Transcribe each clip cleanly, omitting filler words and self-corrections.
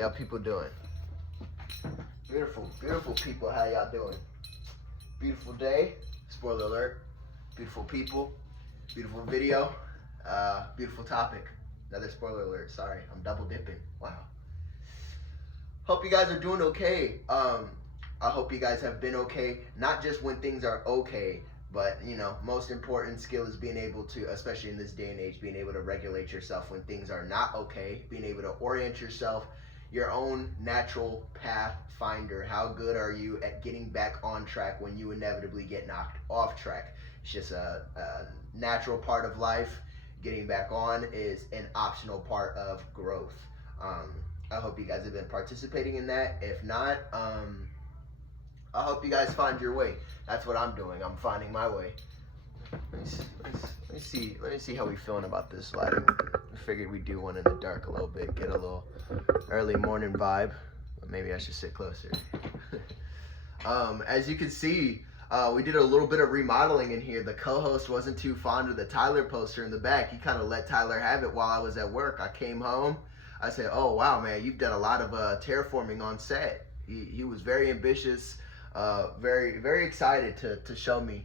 y'all people doing? Beautiful, beautiful people. How y'all doing? Beautiful day. Spoiler alert. Beautiful people. Beautiful video. Beautiful topic. Another spoiler alert. Sorry, I'm double dipping. Wow. Hope you guys are doing okay. I hope you guys have been okay. Not just when things are okay, but most important skill is being able to, especially in this day and age, being able to regulate yourself when things are not okay. Being able to orient yourself, your own natural path finder. How good are you at getting back on track when you inevitably get knocked off track? It's just a natural part of life. Getting back on is an optional part of growth. I hope you guys have been participating in that. If not, I hope you guys find your way. That's what I'm doing. I'm finding my way. Let me see how we feeling about this lighting. I figured we'd do one in the dark a little bit, get a little early morning vibe. But maybe I should sit closer. As you can see, we did a little bit of remodeling in here. The co-host wasn't too fond of the Tyler poster in the back. He kind of let Tyler have it while I was at work. I came home. I said, "Oh wow, man, you've done a lot of terraforming on set." He was very ambitious, very excited to show me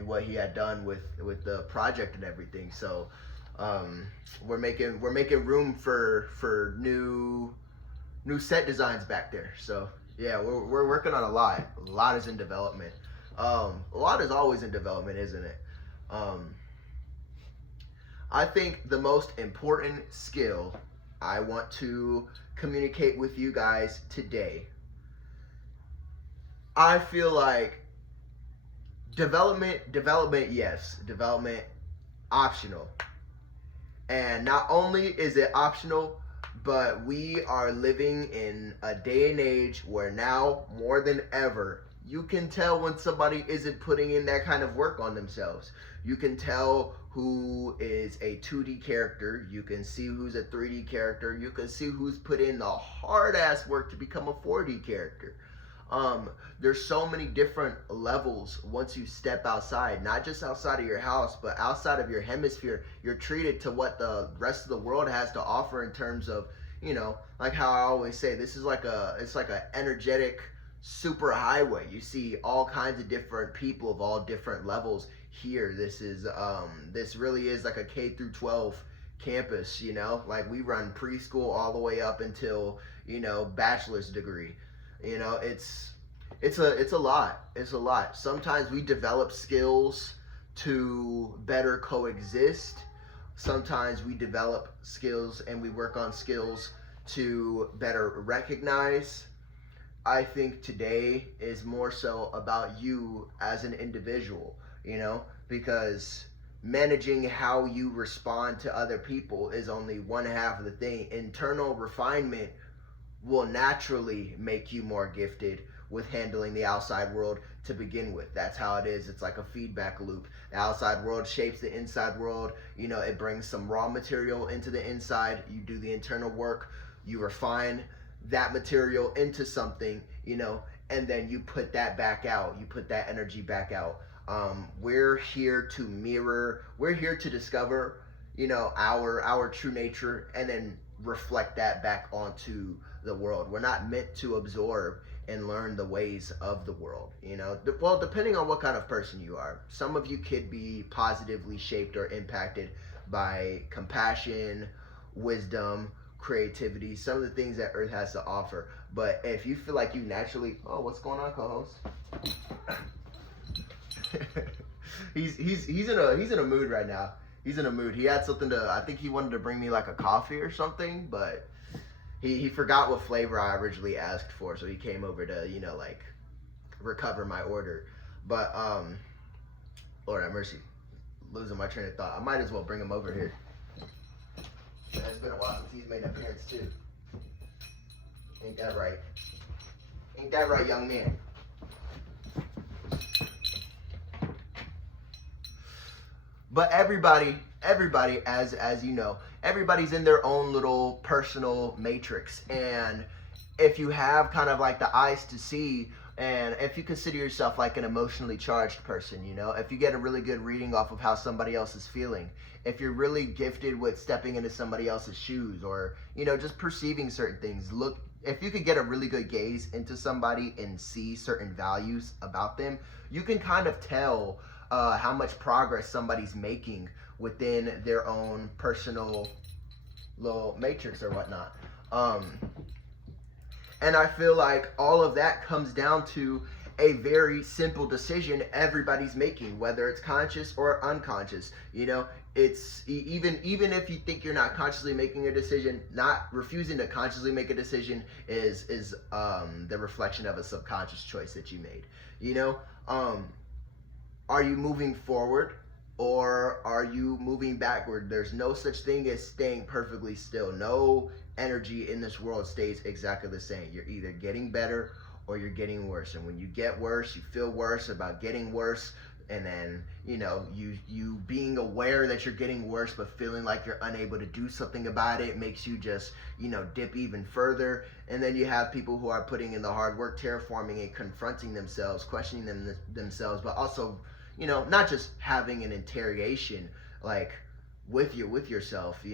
what he had done with the project and everything. So we're making room for new set designs back there. So yeah, we're working on a lot. A lot is in development. A lot is always in development, isn't it? I think the most important skill I want to communicate with you guys today, I feel like development, yes. Development, optional. And not only is it optional, but we are living in a day and age where now, more than ever, you can tell when somebody isn't putting in that kind of work on themselves. You can tell who is a 2D character. You can see who's a 3D character. You can see who's put in the hard-ass work to become a 4D character. There's so many different levels once you step outside, not just outside of your house, but outside of your hemisphere. You're treated to what the rest of the world has to offer in terms of, like how I always say, it's like a energetic super highway. You see all kinds of different people of all different levels here. This really is like a K through 12 campus, like we run preschool all the way up until, bachelor's degree. It's a lot. Sometimes we develop skills to better coexist. Sometimes we develop skills and we work on skills to better recognize. I think today is more so about you as an individual, because managing how you respond to other people is only one half of the thing. Internal refinement will naturally make you more gifted with handling the outside world to begin with. That's how it is. It's like a feedback loop. The outside world shapes the inside world. It brings some raw material into the inside. You do the internal work. You refine that material into something, and then you put that back out. You put that energy back out. We're here to mirror. We're here to discover, our true nature, and then reflect that back onto the world. We're not meant to absorb and learn the ways of the world, well, depending on what kind of person you are. Some of you could be positively shaped or impacted by compassion, wisdom, creativity, some of the things that Earth has to offer. But if you feel like you naturally, what's going on, co-host? he's in a mood right now. He's in a mood. He had something I think he wanted to bring me like a coffee or something, but he forgot what flavor I originally asked for, so he came over to, recover my order. But, Lord have mercy, losing my train of thought. I might as well bring him over here. It's been a while since he's made an appearance too. Ain't that right? Ain't that right, young man? But everybody, as you know, everybody's in their own little personal matrix. And if you have kind of like the eyes to see And if you consider yourself like an emotionally charged person, if you get a really good reading off of how somebody else is feeling, if you're really gifted with stepping into somebody else's shoes, or, just perceiving certain things, if you could get a really good gaze into somebody and see certain values about them, you can kind of tell how much progress somebody's making within their own personal little matrix or whatnot. And I feel like all of that comes down to a very simple decision everybody's making, whether it's conscious or unconscious. It's even if you think you're not consciously making a decision, not refusing to consciously make a decision is the reflection of a subconscious choice that you made. Are you moving forward, or are you moving backward? There's no such thing as staying perfectly still. No energy in this world stays exactly the same. You're either getting better or you're getting worse. And when you get worse, you feel worse about getting worse. And then, you being aware that you're getting worse, but feeling like you're unable to do something about it makes you just, dip even further. And then you have people who are putting in the hard work, terraforming and confronting themselves, questioning themselves, but also, not just having an interrogation, like with yourself,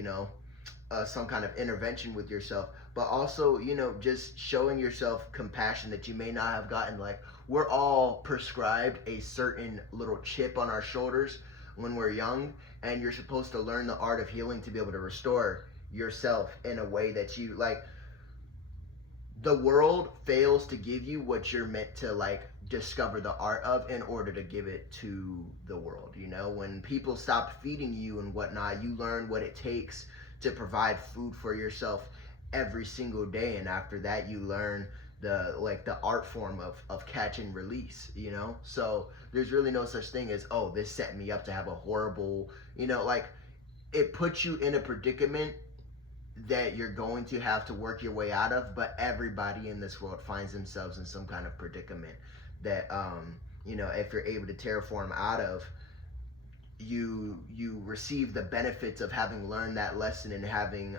some kind of intervention with yourself, but also, just showing yourself compassion that you may not have gotten. Like, we're all prescribed a certain little chip on our shoulders when we're young, and you're supposed to learn the art of healing to be able to restore yourself in a way that you like. The world fails to give you what you're meant to discover the art of in order to give it to the world. When people stop feeding you and whatnot, you learn what it takes to provide food for yourself every single day, and after that you learn the art form of catch and release. So there's really no such thing as, oh, this set me up to have a horrible, it puts you in a predicament that you're going to have to work your way out of. But everybody in this world finds themselves in some kind of predicament that if you're able to terraform out of, you receive the benefits of having learned that lesson and having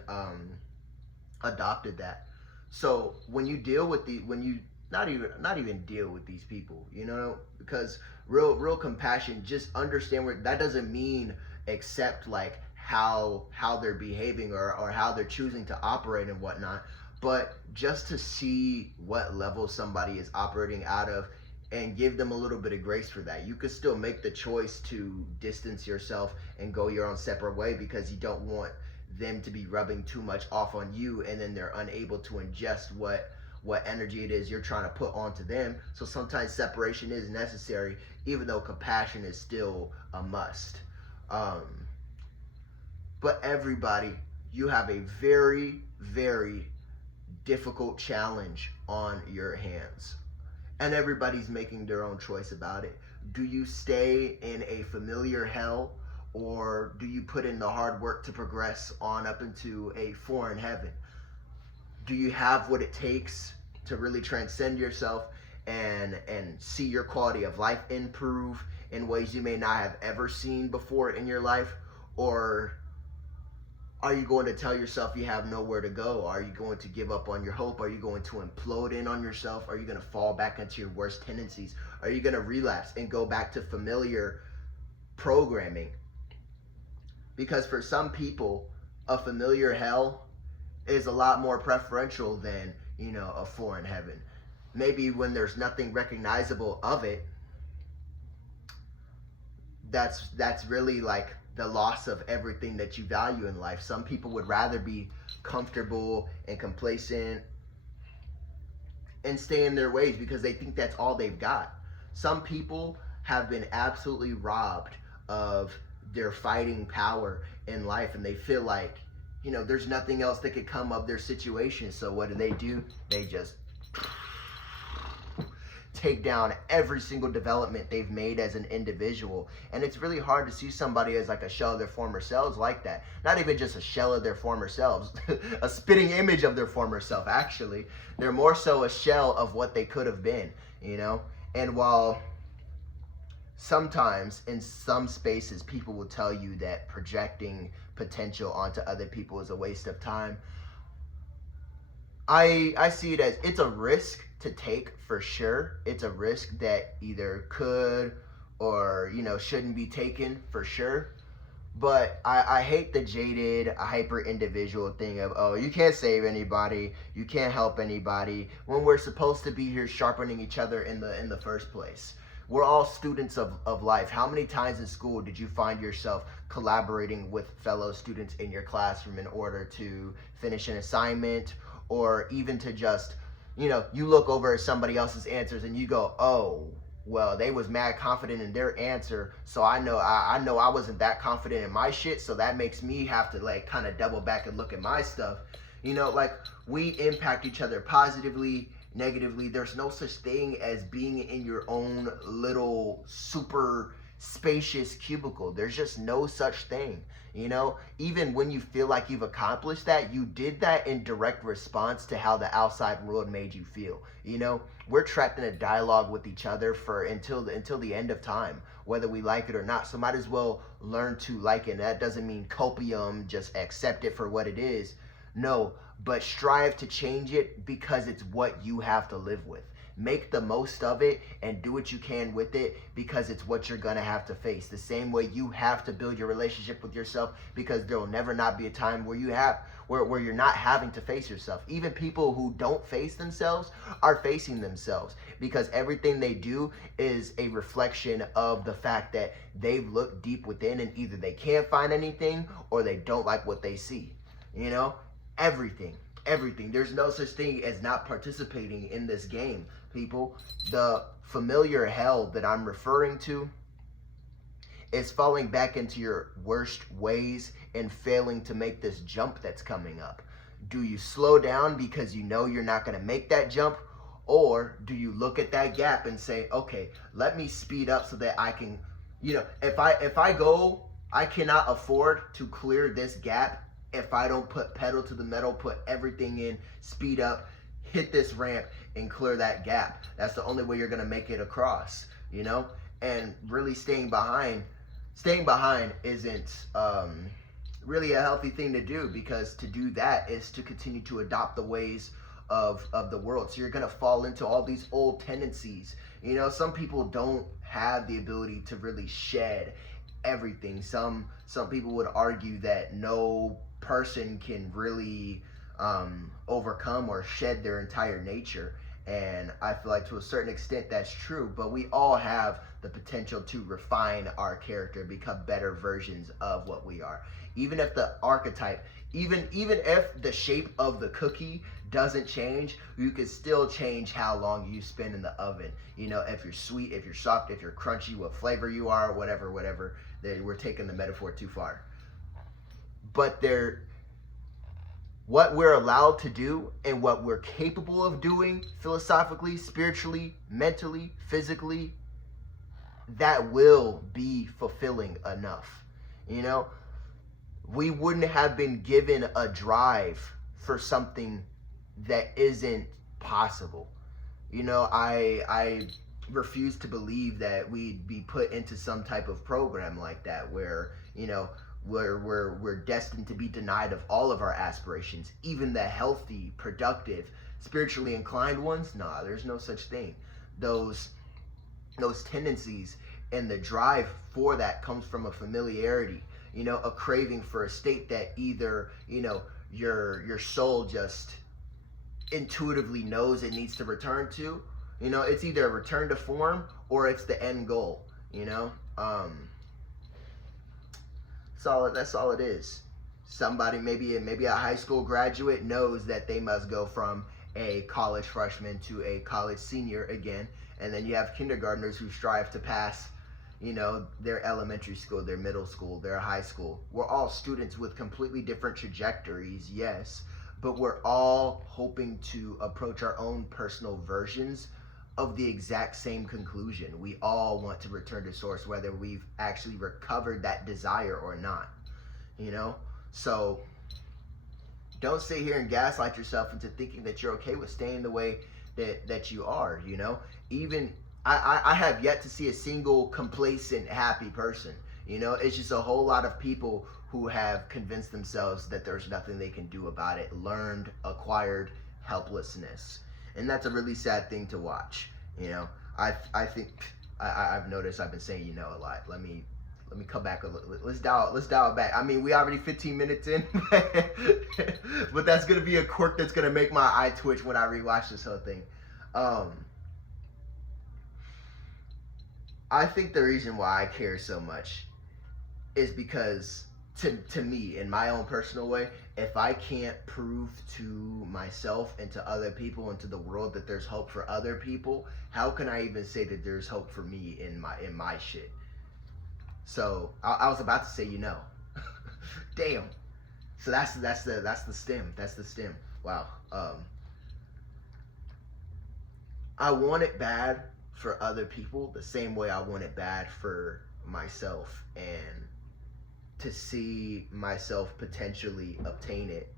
adopted that. So when you deal with not even deal with these people, because real compassion, just understand where that doesn't mean accept how they're behaving or how they're choosing to operate and whatnot, but just to see what level somebody is operating out of and give them a little bit of grace for that. You could still make the choice to distance yourself and go your own separate way because you don't want them to be rubbing too much off on you, and then they're unable to ingest what energy it is you're trying to put onto them. So sometimes separation is necessary, even though compassion is still a must. But everybody, you have a very, very difficult challenge on your hands. And everybody's making their own choice about it. Do you stay in a familiar hell, or do you put in the hard work to progress on up into a foreign heaven? Do you have what it takes to really transcend yourself and see your quality of life improve in ways you may not have ever seen before in your life? Or are you going to tell yourself you have nowhere to go? Are you going to give up on your hope? Are you going to implode in on yourself? Are you going to fall back into your worst tendencies? Are you going to relapse and go back to familiar programming? Because for some people, a familiar hell is a lot more preferential than, a foreign heaven. Maybe when there's nothing recognizable of it, that's really the loss of everything that you value in life. Some people would rather be comfortable and complacent and stay in their ways because they think that's all they've got. Some people have been absolutely robbed of their fighting power in life, and they feel like, there's nothing else that could come of their situation. So what do? They just take down every single development they've made as an individual. And it's really hard to see somebody as a shell of their former selves like that. Not even just a shell of their former selves, a spitting image of their former self, actually. They're more so a shell of what they could have been, And while sometimes in some spaces people will tell you that projecting potential onto other people is a waste of time, I see it as it's a risk to take for sure. It's a risk that either could or, shouldn't be taken for sure. But I hate the jaded, hyper individual thing of, oh, you can't save anybody, you can't help anybody, when we're supposed to be here sharpening each other in the first place. We're all students of life. How many times in school did you find yourself collaborating with fellow students in your classroom in order to finish an assignment, or even to just, you look over at somebody else's answers and you go, oh, well, they was mad confident in their answer, so I know I wasn't that confident in my shit, so that makes me have to like kind of double back and look at my stuff. Like we impact each other positively, negatively. There's no such thing as being in your own little super spacious cubicle. There's just no such thing. Even when you feel like you've accomplished that, you did that in direct response to how the outside world made you feel. We're trapped in a dialogue with each other for until the end of time, whether we like it or not. So might as well learn to like it. And that doesn't mean copium, just accept it for what it is. No, but strive to change it because it's what you have to live with. Make the most of it and do what you can with it because it's what you're going to have to face. The same way you have to build your relationship with yourself, because there will never not be a time where where you're not having to face yourself. Even people who don't face themselves are facing themselves, because everything they do is a reflection of the fact that they've looked deep within and either they can't find anything or they don't like what they see. Everything. There's no such thing as not participating in this game, people. The familiar hell that I'm referring to is falling back into your worst ways and failing to make this jump that's coming up. Do you slow down because you know you're not going to make that jump? Or do you look at that gap and say, okay, let me speed up so that I can, if I go, I cannot afford to clear this gap if I don't put pedal to the metal, put everything in, speed up, hit this ramp, and clear that gap. That's the only way you're going to make it across, And really staying behind isn't really a healthy thing to do, because to do that is to continue to adopt the ways of the world. So you're going to fall into all these old tendencies. Some people don't have the ability to really shed everything. Some people would argue that no person can really overcome or shed their entire nature, and I feel like to a certain extent that's true, but we all have the potential to refine our character, become better versions of what we are. Even if the archetype, even if the shape of the cookie doesn't change, you can still change how long you spend in the oven. If you're sweet, if you're soft, if you're crunchy, what flavor you are, whatever. We're taking the metaphor too far. But what we're allowed to do and what we're capable of doing philosophically, spiritually, mentally, physically, that will be fulfilling enough. We wouldn't have been given a drive for something that isn't possible. I refuse to believe that we'd be put into some type of program like that where, we're destined to be denied of all of our aspirations, even the healthy, productive, spiritually inclined ones. Nah, there's no such thing. Those tendencies and the drive for that comes from a familiarity, a craving for a state that either, your soul just intuitively knows it needs to return to. It's either a return to form or it's the end goal. That's all it is. Somebody, maybe a high school graduate, knows that they must go from a college freshman to a college senior again, and then you have kindergartners who strive to pass, their elementary school, their middle school, their high school. We're all students with completely different trajectories, yes, but we're all hoping to approach our own personal versions of the exact same conclusion. We all want to return to source, whether we've actually recovered that desire or not, So don't sit here and gaslight yourself into thinking that you're okay with staying the way that you are, Even I have yet to see a single complacent, happy person. It's just a whole lot of people who have convinced themselves that there's nothing they can do about it. Learned, acquired helplessness. and that's a really sad thing to watch. You know, I think I've noticed I've been saying a lot. Let me come back a little. Let's dial it back. I mean, we already 15 minutes in, but that's gonna be a quirk that's gonna make my eye twitch when I rewatch this whole thing. I think the reason why I care so much is because to me, in my own personal way, if I can't prove to myself and to other people and to the world that there's hope for other people, how can I even say that there's hope for me in my shit? So I was about to say damn. So that's the stem. That's the stem. Wow. I want it bad for other people the same way I want it bad for myself, and to see myself potentially obtain it,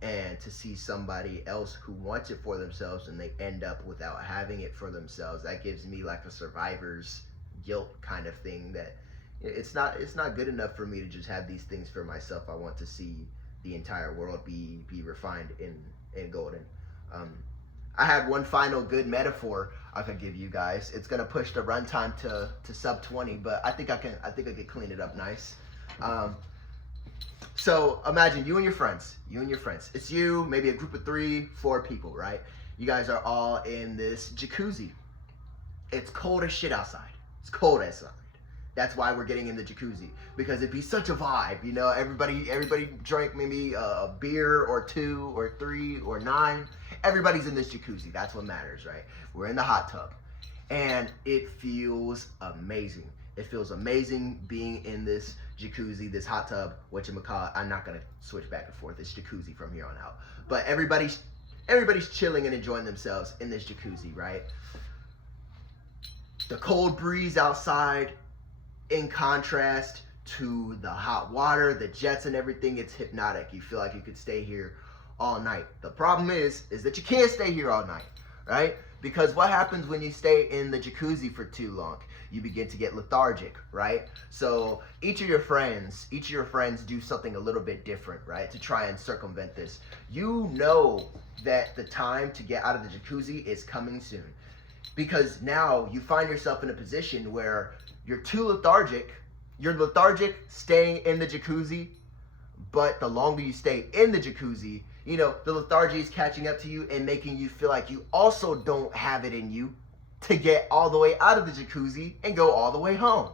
and to see somebody else who wants it for themselves and they end up without having it for themselves, that gives me like a survivor's guilt kind of thing, that it's not good enough for me to just have these things for myself. I want to see the entire world be refined in golden. I had one final good metaphor I could give you guys. It's gonna push the runtime to sub 20, but I think I could clean it up nice. So imagine you and your friends. It's you, maybe a group of 3-4 people, right? You guys are all in this jacuzzi. It's cold as shit outside. It's cold outside. That's why we're getting in the jacuzzi, because it'd be such a vibe, everybody drank maybe a beer or 2 or 3 or 9. Everybody's in this jacuzzi. That's what matters, right? We're in the hot tub, and it feels amazing. It feels amazing being in this jacuzzi, this hot tub, whatchamacallit. I'm not gonna switch back and forth. It's jacuzzi from here on out. But everybody's chilling and enjoying themselves in this jacuzzi, right? The cold breeze outside, in contrast to the hot water, the jets and everything, it's hypnotic. You feel like you could stay here all night. The problem is that you can't stay here all night, right? Because what happens when you stay in the jacuzzi for too long? You begin to get lethargic, right? So each of your friends do something a little bit different, right? To try and circumvent this. You know that the time to get out of the jacuzzi is coming soon, because now you find yourself in a position where you're too lethargic. You're lethargic staying in the jacuzzi, but the longer you stay in the jacuzzi, the lethargy is catching up to you and making you feel like you also don't have it in you to get all the way out of the jacuzzi and go all the way home.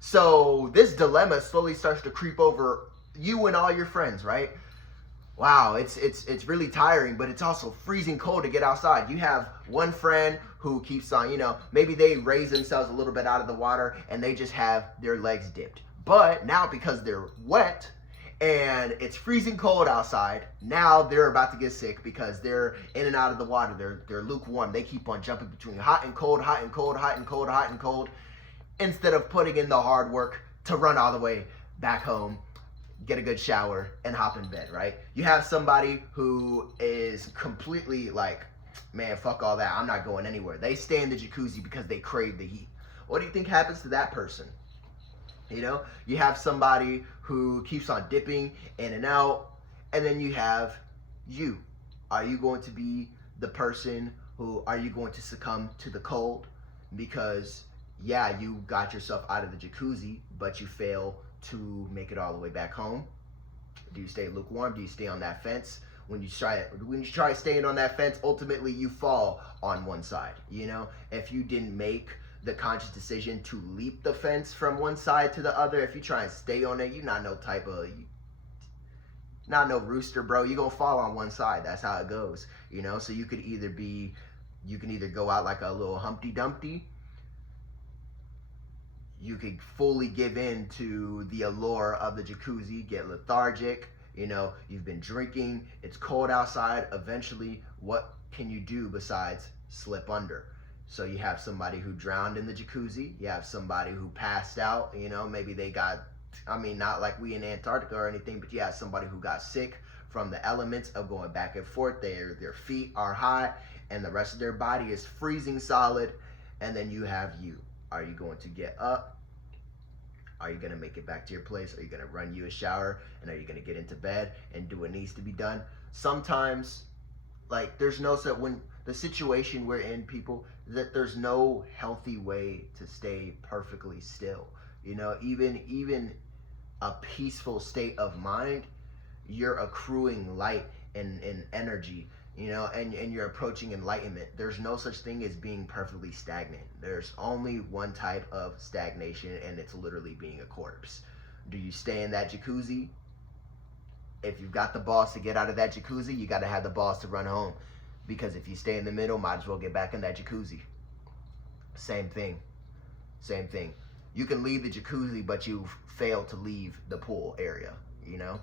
So this dilemma slowly starts to creep over you and all your friends, right? Wow, it's really tiring, but it's also freezing cold to get outside. You have one friend who keeps on, maybe they raise themselves a little bit out of the water and they just have their legs dipped. But now, because they're wet and it's freezing cold outside, now they're about to get sick because they're in and out of the water. They're lukewarm. They keep on jumping between hot and cold, hot and cold, hot and cold, hot and cold, instead of putting in the hard work to run all the way back home, get a good shower, and hop in bed, right? You have somebody who is completely like, man, fuck all that. I'm not going anywhere. They stay in the jacuzzi because they crave the heat. What do you think happens to that person? You have somebody who keeps on dipping in and out, and then you have you. Are you going to be the person are you going to succumb to the cold? Because, yeah, you got yourself out of the jacuzzi, but you fail to make it all the way back home. Do you stay lukewarm? Do you stay on that fence? When you try staying on that fence, ultimately you fall on one side. If you didn't make the conscious decision to leap the fence from one side to the other, if you try and stay on it, you're not no rooster, bro. You're gonna fall on one side. That's how it goes. So you can either go out like a little Humpty Dumpty. You could fully give in to the allure of the jacuzzi, get lethargic. You've been drinking, it's cold outside. Eventually, what can you do besides slip under? So you have somebody who drowned in the jacuzzi. You have somebody who passed out. Maybe they got, not like we in Antarctica or anything, but you have somebody who got sick from the elements of going back and forth. Their feet are hot and the rest of their body is freezing solid. And then you have you. Are you going to get up? Are you going to make it back to your place? Are you going to run you a shower? And are you going to get into bed and do what needs to be done? Sometimes, there's no set when the situation we're in, people, that there's no healthy way to stay perfectly still. You know, even a peaceful state of mind, you're accruing light and energy, you know, and you're approaching enlightenment. There's no such thing as being perfectly stagnant. There's only one type of stagnation, and it's literally being a corpse. Do you stay in that jacuzzi? If you've got the balls to get out of that jacuzzi, you got to have the balls to run home. Because if you stay in the middle, might as well get back in that jacuzzi. Same thing. Same thing. You can leave the jacuzzi, but you've failed to leave the pool area, you know?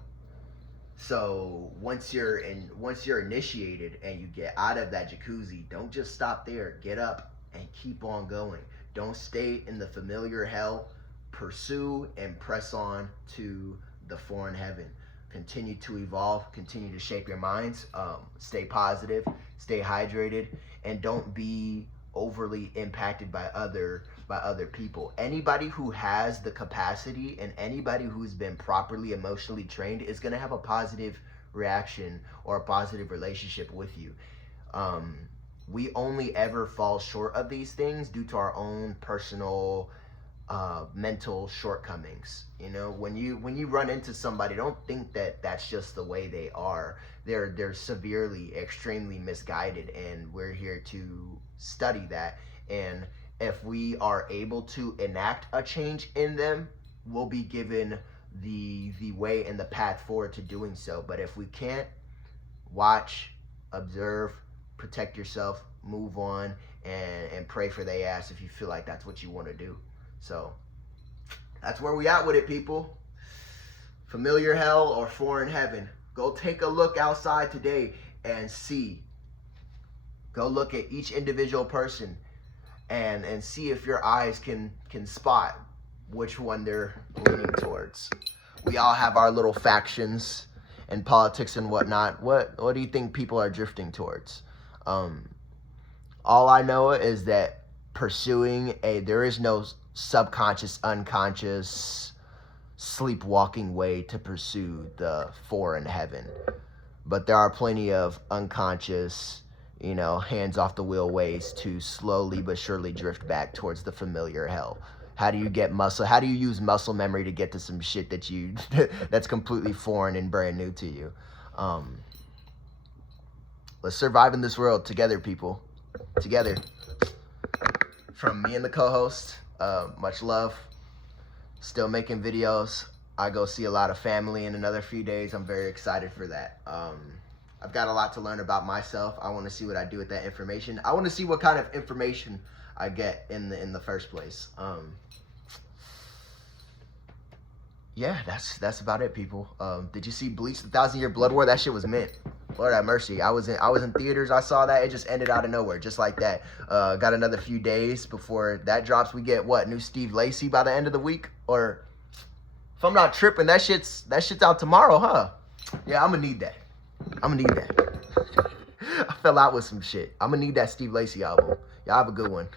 So once you're initiated and you get out of that jacuzzi, don't just stop there. Get up and keep on going. Don't stay in the familiar hell. Pursue and press on to the foreign heaven. Continue to evolve, continue to shape your minds, stay positive, stay hydrated, and don't be overly impacted by other people. Anybody who has the capacity and anybody who's been properly emotionally trained is going to have a positive reaction or a positive relationship with you. We only ever fall short of these things due to our own personal mental shortcomings. You know, when you run into somebody, don't think that that's just the way they are. They're severely, extremely misguided, and we're here to study that. And if we are able to enact a change in them, we'll be given the way and the path forward to doing so. But if we can't, watch, observe, protect yourself, move on, and pray for their ass if you feel like that's what you want to do. So that's where we at with it, people. Familiar hell or foreign heaven. Go take a look outside today and see. Go look at each individual person and see if your eyes can spot which one they're leaning towards. We all have our little factions and politics and whatnot. What do you think people are drifting towards? All I know is that there is no subconscious, unconscious, sleepwalking way to pursue the foreign heaven. But there are plenty of unconscious, you know, hands off the wheel ways to slowly but surely drift back towards the familiar hell. How do you get muscle? How do you use muscle memory to get to some shit that's completely foreign and brand new to you? Let's survive in this world together, people. Together. From me and the co-host, much love. Still making videos. I go see a lot of family in another few days. I'm very excited for that. I've got a lot to learn about myself. I want to see what I do with that information. I want to see what kind of information I get in the first place. Yeah, that's about it, people. Did you see Bleach: The 1,000-Year Blood War? That shit was mint. Lord have mercy. I was in theaters. I saw that. It just ended out of nowhere, just like that. Got another few days before that drops. We get what, new Steve Lacy by the end of the week? Or if I'm not tripping, that shit's out tomorrow, huh? Yeah, I'm gonna need that. I fell out with some shit. I'm gonna need that Steve Lacy album. Y'all have a good one.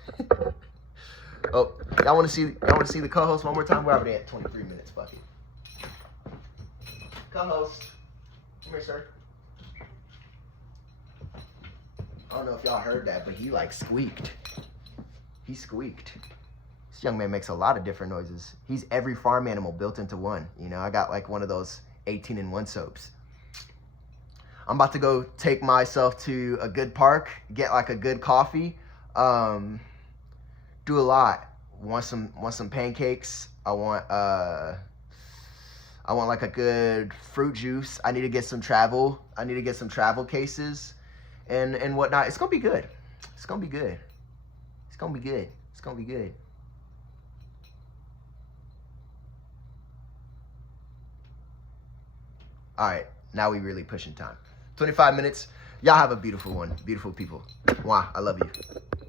Oh, y'all want to see the co-host one more time? We're already at 23 minutes. Fuck it. Co-host, come here, sir. I don't know if y'all heard that, but he like squeaked. He squeaked. This young man makes a lot of different noises. He's every farm animal built into one. You know, I got like one of those 18-in-1 soaps. I'm about to go take myself to a good park, get like a good coffee, do a lot. Want some pancakes. I want like a good fruit juice. I need to get some travel cases and whatnot. It's gonna be good. It's gonna be good. It's gonna be good. It's gonna be good. All right, now we really pushing time. 25 minutes. Y'all have a beautiful one. Beautiful people. Mwah, I love you.